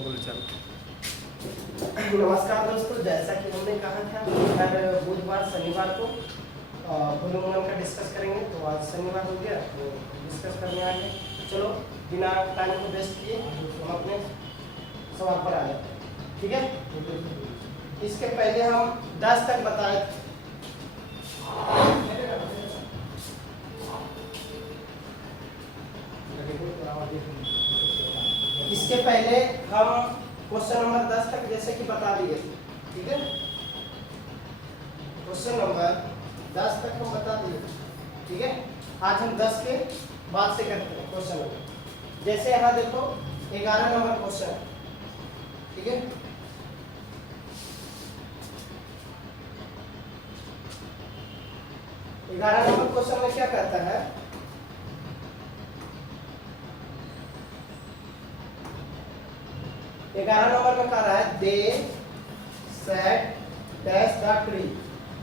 नमस्कार दोस्तों, जैसा कि हमने कहा था हर बुधवार शनिवार को गुणनमन का डिस्कस करेंगे। तो आज शनिवार हो गया तो डिस्कस करने आ गए। चलो बिना टाइम को वेस्ट किए हम अपने सवाल पर आ जाते हैं। ठीक है, इसके पहले हम 10 तक बताए थे। इसके पहले हम क्वेश्चन नंबर 10 तक जैसे कि बता दिए थे। ठीक है, क्वेश्चन नंबर 10 तक हम बता दिए। ठीक है, आज हम 10 के बाद से करते हैं क्वेश्चन नंबर। जैसे यहाँ देखो 11 नंबर क्वेश्चन। ठीक है, ग्यारह नंबर क्वेश्चन में क्या कहता है, ग्यारह नंबर में कह रहा है दे सेट डैश द ट्री।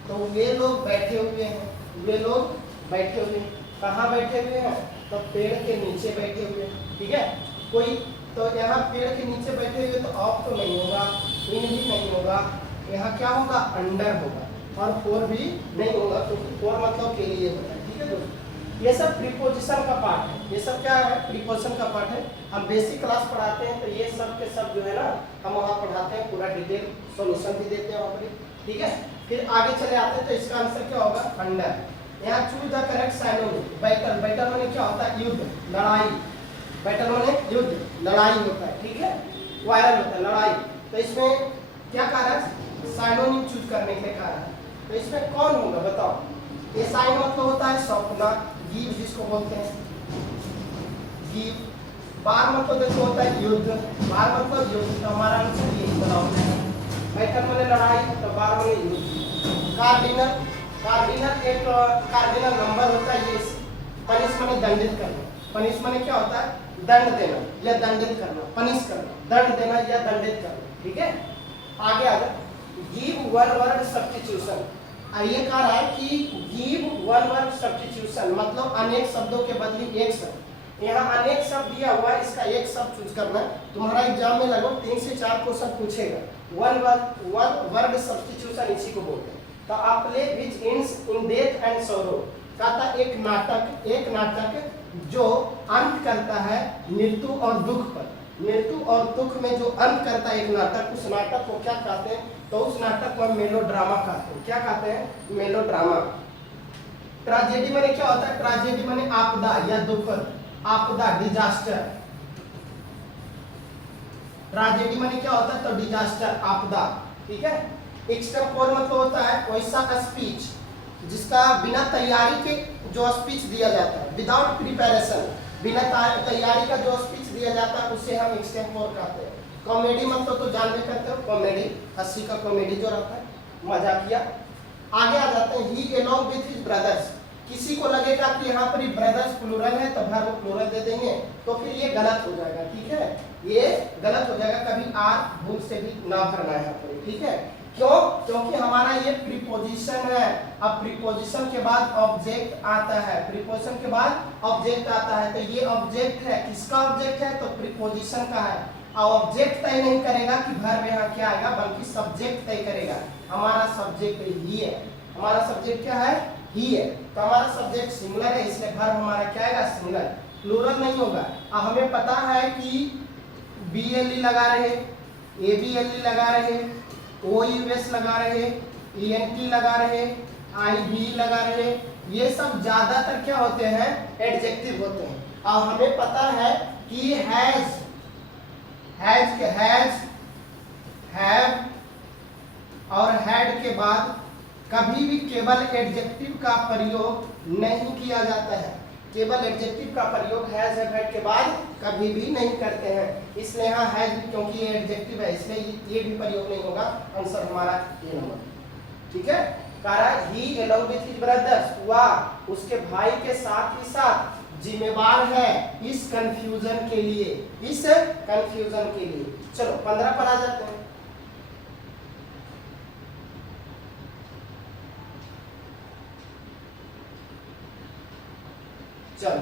तो वे लोग बैठे हुए हैं, वे लोग बैठे हुए हैं। कहाँ बैठे हुए हैं? तो पेड़ के नीचे बैठे हुए हैं। ठीक है, कोई तो यहाँ पेड़ के नीचे बैठे हुए तो ऑफ तो नहीं होगा, इन भी नहीं होगा, यहाँ क्या होगा? अंडर होगा, और फोर भी नहीं होगा क्योंकि फोर मतलब के लिए होता है। ठीक है दोस्तों, ये सब प्रीपोजिशन का पार्ट है। ये सब क्या है? प्रीपोजिशन का पार्ट है। हम बेसिक क्लास पढ़ाते हैं तो ये सब के सब जो है ना हम वहाँ पढ़ाते हैं, पूरा डिटेल सॉल्यूशन भी देते हैं वहाँ पर। ठीक है, फिर आगे चले आते हैं तो इसका आंसर क्या होगा? अंडर। यहाँ choose the correct synonym. Battle, battle माने क्या होता है? युद्ध, लड़ाई। बैटल माने युद्ध, लड़ाई होता है। ठीक है, वायरल होता है, लड़ाई। तो इसमें क्या कहा है? साइनोनिम चूज करने के लिए कहा है। तो इसमें कौन होगा बताओ? ये साइन मतलब होता है सपना, गिव जिसको बोलते हैं, गिव। बार मतलब देखो होता है युद्ध, बार मतलब युद्ध। तो हमारा आंसर ये बताओ। बैटल माने लड़ाई, तो बार माने युद्ध। कार्डिनल, कार्डिनल एक कार्डिनल नंबर होता है। ये पनिश माने दंडित करना। पनिश माने क्या होता है? दंड देना या दंडित करना, पनिश करना, दंड देना या दंडित करना। ठीक है, आगे आ जाओ। Give one word substitution. ये कह रहा है कि गिव वन वर्ड सब्स्टिट्यूशन मतलब अनेक शब्दों के बदले एक शब्द। यहाँ अनेक शब्द दिया हुआ है, इसका एक शब्द चूज करना है। तुम्हारा एग्जाम में लगभग 3 से 4 क्वेश्चन पूछेगा। वन वर्ड सब्स्टिट्यूशन इसी को बोलते हैं। तो a play which ends in death and sorrow. कहता एक नाटक जो अंत करता है मृत्यु और दुख पर। मृत्यु और दुख में जो अंत करता है एक नाटक, उस नाटक को क्या कहते हैं? तो उस नाटक को मेलोड्रामा कहते हैं। क्या कहते हैं? मेलोड्रामा। ट्रेजेडी माने क्या होता है? ट्रेजेडी माने आपदा या दुखद, आपदा, डिजास्टर। ट्रेजेडी माने क्या होता है? तो डिजास्टर, आपदा। ठीक है, एक्सटेम्पोर मतलब होता है वैसा स्पीच जिसका बिना तैयारी के जो स्पीच दिया जाता है, विदाउट प्रिपरेशन, बिना तैयारी का जो स्पीच दिया जाता है उसे हम एक्सटेम्पोर कहते हैं। कॉमेडी मतलब तो जानते करते हो, कॉमेडी हंसी का कॉमेडी जो रहता है, मजाकिया। आगे आ जाते हैं ही अलोंग विथ हिज ब्रदर्स। किसी को लगेगा कि यहाँ पर ब्रदर्स प्लूरल है तो वर्ब प्लूरल दे देंगे, तो फिर ये गलत हो जाएगा। ठीक है, ये गलत हो जाएगा, कभी आर भूल से भी ना भरना है यहाँ पर। ठीक है, क्यों? क्योंकि हमारा ये प्रीपोजिशन है। अब प्रीपोजिशन के बाद ऑब्जेक्ट आता है, प्रीपोजिशन के बाद ऑब्जेक्ट आता है। तो ये ऑब्जेक्ट है, किसका ऑब्जेक्ट है? तो प्रीपोजिशन का है। और ऑब्जेक्ट तय नहीं करेगा कि वर्ब यहाँ क्या आएगा, बल्कि सब्जेक्ट तय करेगा। हमारा सब्जेक्ट ही है। हमारा सब्जेक्ट क्या है? ही है। तो हमारा सब्जेक्ट सिंगुलर है, इसलिए वर्ब हमारा क्या आएगा? सिंगुलर, प्लूरल नहीं होगा। अब हमें पता है कि BLE लगा रहे, ABLE लगा रहे, OUS लगा रहे, ENT लगा रहे, IB लगा रहे, ये सब ज्यादातर क्या होते हैं? एडजेक्टिव होते हैं। अब हमें पता है कि हैज, हैव और हैड के बाद कभी भी केवल एडजेक्टिव का प्रयोग नहीं किया जाता है। केवल एडजेक्टिव का प्रयोग हैज है हैड के बाद कभी भी नहीं करते हैं। इसलिए यहाँ हैज क्योंकि ये एडजेक्टिव है इसलिए ये भी प्रयोग नहीं होगा। आंसर हमारा ये नंबर। ठीक है, कहा ही अलोंग विथ हिज ब्रदर्स, वह उसके भाई के साथ ही साथ जिम्मेवार है इस कंफ्यूजन के लिए, इस कंफ्यूजन के लिए। चलो 15 पर आ जाते हैं। चलो,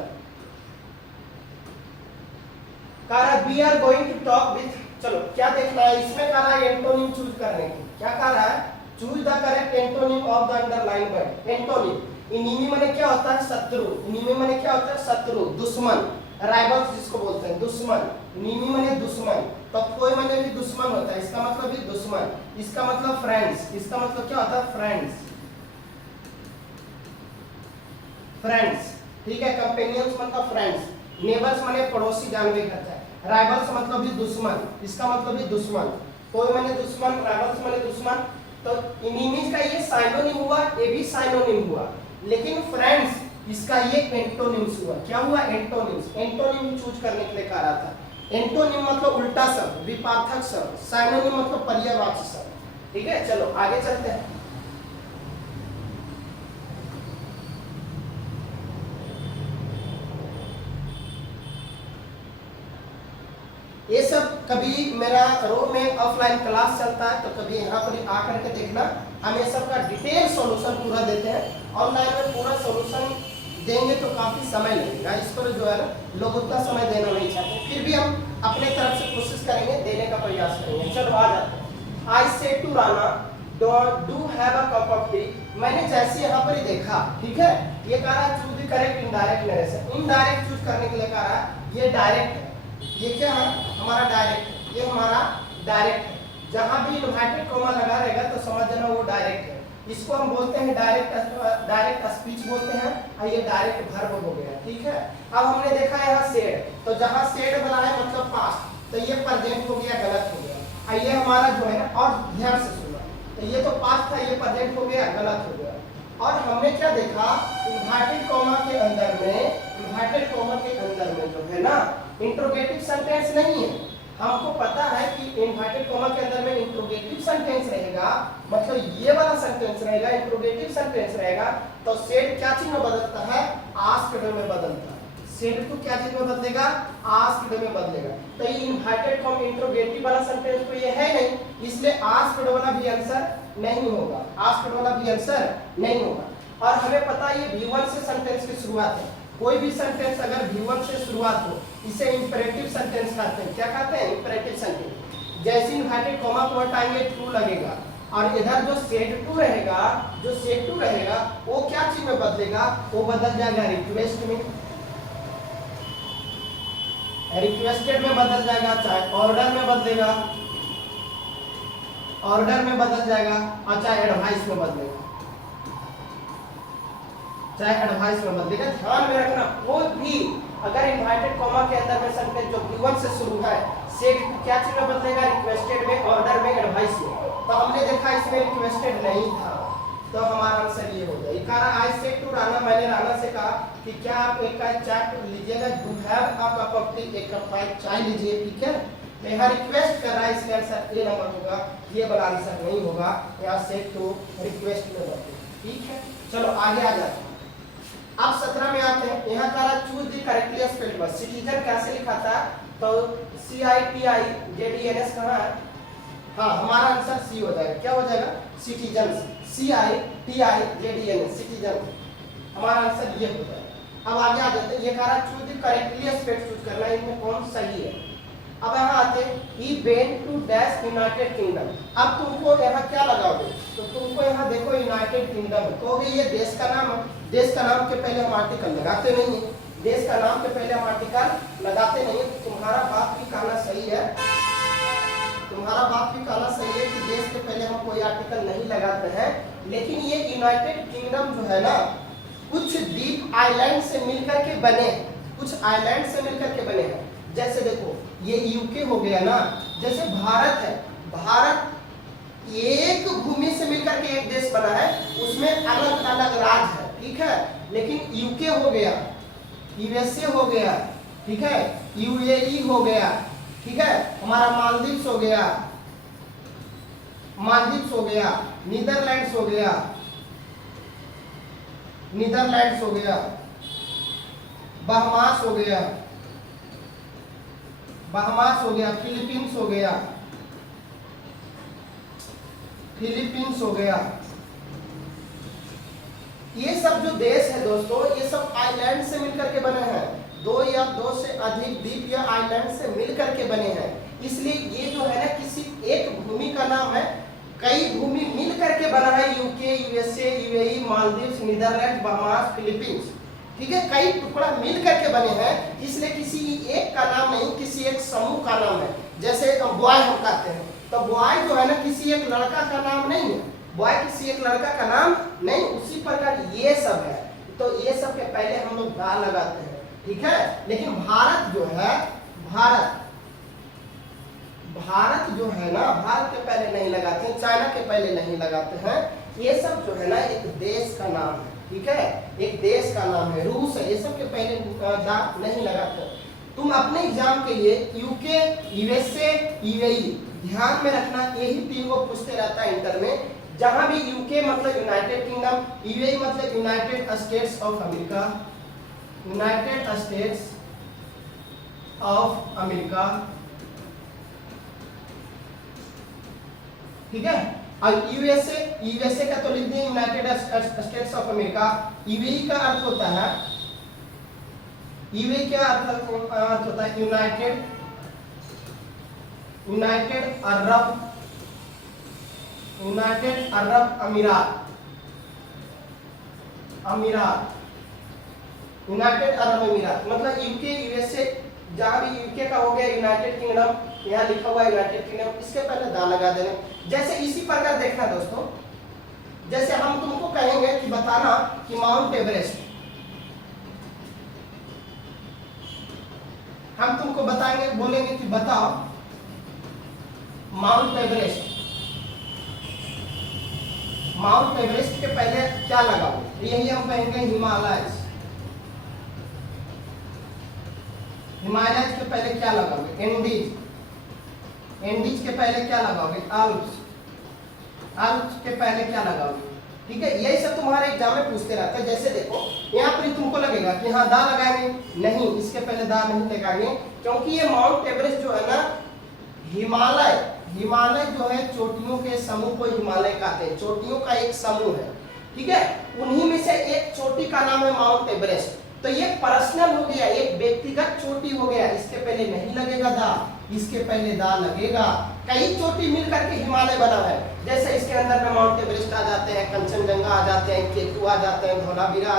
we are going to talk with चलो क्या देखना है, इसमें कह रहा है एंटोनिम चूज करने की। क्या कह रहा है, choose the correct antonym of the underline word. Antonym, enemy माने क्या होता है, शत्रु। इनिमी माने क्या होता है, शत्रु, दुश्मन, राइवल्स जिसको बोलते हैं, दुश्मन। इनिमी माने दुश्मन, तो कोई माने भी दुश्मन होता है, इसका मतलब भी दुश्मन। इसका मतलब फ्रेंड्स, इसका मतलब क्या होता है, फ्रेंड्स, फ्रेंड्स, ठीक है। कंपेनियंस मतलब फ्रेंड्स, नेबर्स माने पड़ोसी, जानवे करता है। राइवल्स मतलब भी दुश्मन, इसका मतलब भी दुश्मन, कोई माने दुश्मन, राइवल्स माने दुश्मन। तो इनिमीज का ये साइनोनिम हुआ, ये भी साइनोनिम हुआ, लेकिन फ्रेंड्स इसका ये एंटोनिम्स हुआ। क्या हुआ, एंटोनिम्स। एंटोनिम चूज करने के लिए कह रहा था। एंटोनिम मतलब उल्टा शब्द, विपार्थक शब्द, साइनोनिम मतलब पर्यायवाची शब्द, ठीक है। चलो आगे चलते हैं। ये सब कभी मेरा रो में ऑफलाइन क्लास चलता है, तो कभी यहाँ पर आकर के देखना, हम ये सब का डिटेल सॉल्यूशन पूरा देते हैं। ऑनलाइन में पूरा सॉल्यूशन देंगे तो काफी समय लगेगा, इस पर जो है लोग उतना समय देना नहीं चाहते, फिर भी हम अपने तरफ से कोशिश करेंगे, देने का प्रयास करेंगे। चलो आ जाते हैं। I say to Rana do have a cup of tea. मैंने जैसे यहाँ पर ही देखा, ठीक है, ये कह रहा है choose the correct indirect narration. Indirect choose करने के लिए कह रहा है, ये डायरेक्ट है, ये क्या है हमारा डायरेक्ट, ये हमारा डायरेक्ट है। जहां भी इन्वर्टेड कॉमा लगा रहेगा तो समझ जाना वो डायरेक्ट है। इसको हम बोलते हैं डायरेक्ट स्पीच बोलते हैं, और ये डायरेक्ट वर्ब हो गया, ठीक है। अब हमने देखा यहाँ सेड, तो जहां सेड बना है मतलब पास्ट, तो ये प्रेजेंट हो गया, गलत हो गया। और ये हमारा जो है ना, और ध्यान से सुनना, तो ये तो पास्ट था, ये प्रेजेंट हो गया, गलत हो गया। और हमने क्या देखा, इन्वर्टेड कॉमा के अंदर में, इन्वर्टेड कॉमा के अंदर में जो है ना इंट्रोगेटिव सेंटेंस नहीं है। हमको पता है कि इन्वर्टेड कॉमा के अंदर में इंट्रोगेटिव सेंटेंस रहेगा, मतलब ये वाला सेंटेंस रहेगा, इंट्रोगेटिव सेंटेंस रहेगा, तो सेड क्या चीज में बदलता है, आस्क्ड में बदलता है। सेड को क्या चीज में बदलेगा, आस्क्ड में बदलेगा। तो ये इन्वर्टेड कॉमा इंट्रोगेटिव वाला सेंटेंस तो ये है नहीं, इसलिए आस्क्ड वाला भी आंसर नहीं होगा, आस्क्ड वाला भी आंसर नहीं होगा। और हमें पता है ये V1 से सेंटेंस की शुरुआत है। कोई भी सेंटेंस अगर V1 से शुरुआत हो, इसे इंपेरेटिव सेंटेंस कहते हैं। क्या कहते हैं, इंपेरेटिव सेंटेंस। जैसे इन्वर्टेड कॉमा को हटाएंगे ट्रू लगेगा, और इधर जो सेड टू रहेगा, जो सेड टू रहेगा वो क्या चीज में बदलेगा, वो बदल जाएगा रिक्वेस्ट में, रिक्वेस्टेड में बदल जाएगा, चाहे ऑर्डर में बदलेगा, ऑर्डर में बदल जाएगा, और चाहे एडवाइस में बदलेगा, चाहे एडवाइस में बदलेगा। ध्यान में रखना, वो भी अगर इन्वर्टेड कॉमा के अंदर में सेंटेंस जो V1 से शुरू है, सेड क्या चीज में बदलेगा, रिक्वेस्टेड में, ऑर्डर में, एडवाइस में। तो हमने देखा इसमें रिक्वेस्टेड नहीं था, तो हमारा आंसर ये हो गया। आई सेड टू राना, मैंने राना से कहा कि क्या आप एक कप चाय लीजिएगा, do have a cup of T, एक कप चाय लीजिए, ठीक है। तो यहाँ रिक्वेस्ट कर रहा है, इसका आंसर ए नंबर होगा, ये वाला आंसर नहीं होगा, यहाँ सेड टू रिक्वेस्ट में बदलेगा, ठीक है। चलो आगे आ जाते हैं। अब 17 में आते हैं। यहाँ का choose the correctly spelled word. Citizen कैसे लिखा था, तो CITIZENS कहाँ है, हाँ हमारा आंसर सी हो जाएगा। क्या हो जाएगा, सिटीजन, CITIZENS, सिटीजन, हमारा आंसर ये हो जाएगा। अब आगे आ जाते हैं। ये कह रहा है choose the correctly spelled, choose करना है इनमें कौन सही है। अब यहाँ आते ही went to dash United Kingdom. अब तुमको यहाँ क्या लगाओगे, तो तुमको यहाँ देखो यूनाइटेड किंगडम, कहोगे ये देश का नाम है। देश का नाम के पहले हम आर्टिकल लगाते नहीं है, देश का नाम के पहले हम आर्टिकल लगाते नहीं है। तुम्हारा बात भी कहना सही है, तुम्हारा बात भी कहना सही है कि देश के पहले हम कोई आर्टिकल नहीं लगाते हैं, लेकिन ये यूनाइटेड किंगडम जो है ना, कुछ द्वीप आइलैंड से मिलकर के बने, कुछ आइलैंड से मिलकर के बने हैं। जैसे देखो ये यूके हो गया ना, जैसे भारत है, भारत एक भूमि से मिलकर के एक देश बना है, उसमें अलग अलग राज्य है, ठीक है। लेकिन यूके हो गया, USA हो गया, ठीक है, UAE हो गया, ठीक है, हमारा मालदीव्स हो गया, मालदीव्स हो गया, नीदरलैंड्स हो गया, नीदरलैंड्स हो गया, बहमास हो गया, बहमास हो गया, फिलीपींस हो गया, फिलीपींस हो गया। ये सब जो देश है दोस्तों, ये सब आइलैंड से मिलकर के बने हैं। दो या दो से अधिक द्वीप या आइलैंड से मिलकर के बने हैं। इसलिए ये जो है ना किसी एक भूमि का नाम है, कई भूमि मिल करके बना है, UK, USA, UAE, Maldives, Netherland, Bahamas, Philippines, ठीक है, कई टुकड़ा मिल करके बने हैं, इसलिए किसी एक का नाम नहीं, किसी एक समूह का नाम है। जैसे बॉय हम कहते हैं, तो बॉय जो है ना किसी एक लड़का का नाम नहीं है, बॉय किसी एक लड़का का नाम नहीं, उसी प्रकार ये सब है। तो ये सब के पहले हम लोग दा लगाते हैं, ठीक है। लेकिन भारत जो है, भारत जो है ना, भारत के पहले नहीं लगाते हैं, चाइना के पहले नहीं लगाते हैं, ये सब जो है ना एक देश का नाम है, ठीक है, एक देश का नाम है, रूस है, ये सब के पहले दा नहीं लगाते। तुम अपने एग्जाम के लिए यूके, यूएसए, यूएई ध्यान में रखना, यही तीन को पूछते रहता है इंटर में। जहां भी यूके मतलब यूनाइटेड किंगडम, यूएई मतलब United states of America, United states of America, ठीक है। और यूएसए का तो लिख दिए United states of America. UAE का अर्थ होता है, यूएई क्या अर्थ होता है, यूनाइटेड अरब अमीरात, यूनाइटेड अरब अमीरात मतलब यूके, यूएसए, जहां भी यूके का हो गया यूनाइटेड किंगडम, यहाँ लिखा हुआ है यूनाइटेड किंगडम, इसके पहले दा लगा देना। जैसे इसी प्रकार देखना दोस्तों, जैसे हम तुमको कहेंगे कि बताना कि माउंट एवरेस्ट, हम तुमको बताएंगे, बोलेंगे कि बताओ माउंट एवरेस्ट, माउंट एवरेस्ट के पहले क्या लगाओगे, यही हम कहेंगे हिमालयस, हिमालयस के पहले क्या लगाओगे, एंडीज, एंडीज के पहले क्या लगाओगे, आल्प्स, आल्प्स के पहले क्या लगाओगे, ठीक है। यही सब तुम्हारे एग्जाम में पूछते रहते हैं। जैसे देखो यहाँ पर तुमको लगेगा कि हाँ दा लगाएंगे, नहीं, इसके पहले दा नहीं लगाएंगे, क्योंकि ये माउंट एवरेस्ट जो है ना, हिमालय जो है चोटियों के समूह को हिमालय कहते हैं, चोटियों का एक समूह है, ठीक है। उन्हीं में से एक चोटी का नाम है माउंट एवरेस्ट। तो ये पर्सनल हो गया, एक व्यक्तिगत चोटी हो गया, इसके पहले नहीं लगेगा दा, इसके पहले दा लगेगा। कई चोटी मिल करके हिमालय बना है, जैसे इसके अंदर में माउंट एवरेस्ट आ जाते हैं, कंचनजंगा आ जाते हैं, केतु आ जाते हैं, धौलावीरा,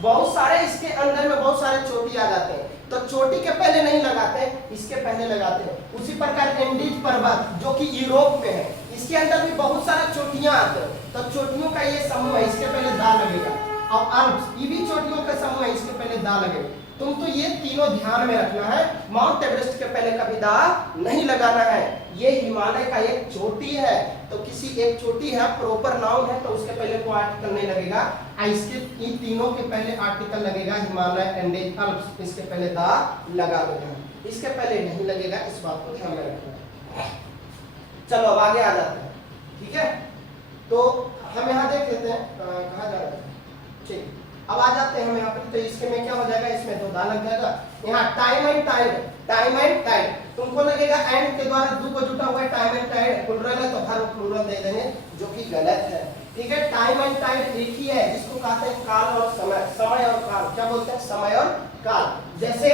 बहुत सारे इसके अंदर में बहुत सारे चोटी आ जाते हैं। तो चोटी के पहले नहीं लगाते, इसके पहले लगाते हैं। उसी प्रकार एंडीज पर्वत जो कि यूरोप में है, इसके अंदर भी बहुत सारे चोटियां आते हैं, तो चोटियों का ये समूह है, इसके पहले दा लगेगा। और अल्प्स, ये भी चोटियों का समूह है, इसके पहले दा लगेगा। तुम तो ये तीनों ध्यान में रखना है, माउंट एवरेस्ट के पहले कभी दा नहीं लगाना है। ये हिमालय का एक चोटी है, तो किसी एक चोटी है, प्रॉपर नाउन है, तो उसके पहले कोई आर्टिकल नहीं लगेगा। इसके इन तीनों के पहले आर्टिकल लगेगा, हिमालय, एंडीज, अल्प्स, इसके पहले दा लगा देना, इसके पहले नहीं लगेगा, इस बात को ध्यान में रखना। चलो अब आगे आ जाते हैं, ठीक है। तो हम यहाँ देख लेते हैं कहाँ जा रहे हैं, ठीक। अब आ जाते हैं हम यहाँ पर, तो इसके में क्या हो जाएगा, इसमें दो दा लग जाएगा। यहाँ time and tide, time and tide, तुमको लगेगा एंड के द्वारा दो को जुटा हुआ है, टाइम एंड टाइड प्लूरल है, तो हर प्लूरल दे देंगे, जो कि गलत है, ठीक है। टाइम एंड टाइड एक ही है, जिसको कहते हैं काल और समय, समय और काल, क्या बोलते हैं, समय और काल। जैसे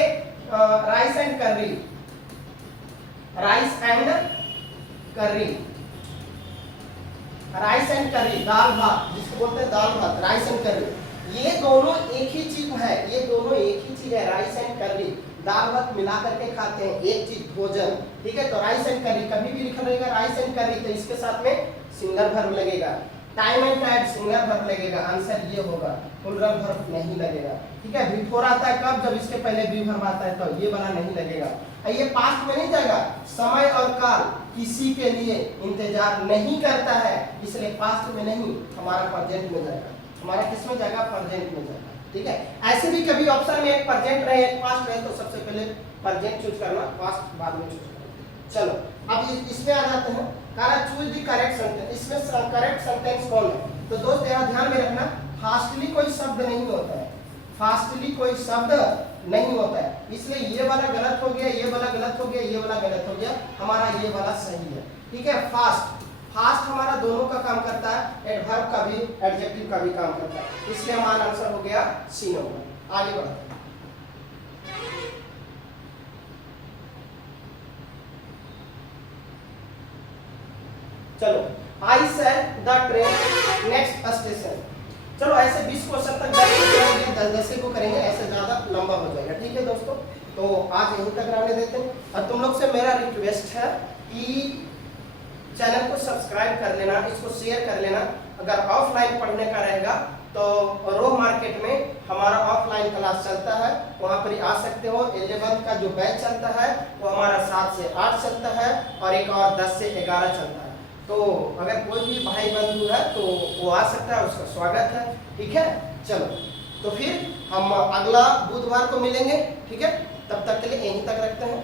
राइस एंड करी, राइस एंड करी, राइस एंड करी, दाल भात, जिसको बोलते हैं दाल भात, राइस एंड करी, ये दोनों एक ही चीज है, ये दोनों एक ही चीज है, राइस एंड करी, दाल भात मिला करके खाते हैं, एक चीज भोजन, ठीक है। तो राइस एंड करी कभी भी लिखा रहेगा राइस एंड करी, तो इसके साथ में सिंगुलर वर्ब लगेगा। Time and tide singular verb लगेगा, आंसर ये होगा, प्लूरल वर्ब नहीं लगेगा, ठीक है। बिफोर आता है कब, जब इसके पहले बी वर्ब आता है, तो ये वाला नहीं लगेगा। ये पास्ट में नहीं जाएगा, समय और काल किसी के लिए इंतजार नहीं करता है, इसलिए पास्ट में नहीं, हमारा प्रेजेंट में जाएगा, हमारा किस में जाएगा, प्रेजेंट में जाएगा, ठीक है। ऐसे भी कभी ऑप्शन में एक प्रेजेंट रहे एक पास्ट रहे, तो सबसे पहले प्रेजेंट चूज करना, पास्ट बाद में चूज करना। चलो अब इसमें आ जाते हैं, कहा चूज द करेक्ट सेंटेंस, इसमें करेक्ट सेंटेंस कौन है। तो दोस्त यहाँ ध्यान में रखना, फास्टली कोई शब्द नहीं होता है, फास्टली कोई शब्द नहीं होता है, इसलिए ये वाला गलत हो गया, ये वाला गलत हो गया, ये वाला गलत हो गया, हमारा ये वाला सही है, ठीक है। फास्ट, फास्ट हमारा दोनों का काम करता है, एडवर्ब का भी एडजेक्टिव का भी काम करता है, इसलिए हमारा आंसर हो गया सी नंबर। आगे बढ़ते हैं, चलो, I set the train next station. चलो ऐसे 20 क्वेश्चन तक जाएंगे, 10 को करेंगे, ऐसे ज्यादा लंबा हो जाएगा। ठीक है दोस्तों, तो आज यहीं तक रहने देते हैं। और तुम लोग से मेरा रिक्वेस्ट है कि चैनल को सब्सक्राइब कर लेना, इसको शेयर कर लेना। अगर ऑफलाइन पढ़ने का रहेगा तो रो मार्केट में हमारा ऑफलाइन क्लास चलता है, वहाँ पर आ सकते हो। 11 का जो बैच चलता है वो हमारा 7 से 8 चलता है, और एक और 10 से 11 चलता है। तो अगर कोई भी भाई बंधु है तो वो आ सकता है, उसका स्वागत है। ठीक है, चलो तो फिर हम अगला बुधवार को मिलेंगे। ठीक है, तब तक के लिए यहीं तक रखते हैं।